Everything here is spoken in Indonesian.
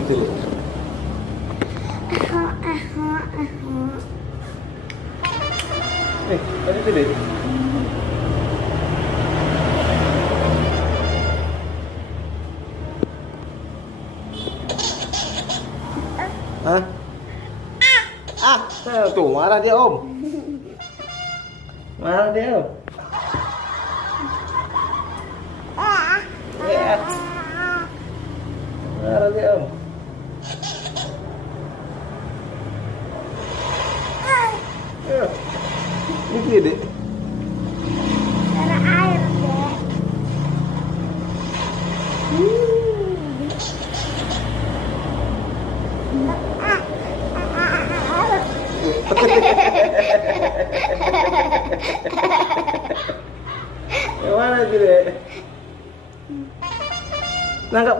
gitu loh. Tadi tuh deh. Hah? Tuh marah dia Om. Marah dia Om. Ya. Marah dia Om. Ini deh. Ada air deh. Yang mana sih deh? Nangkap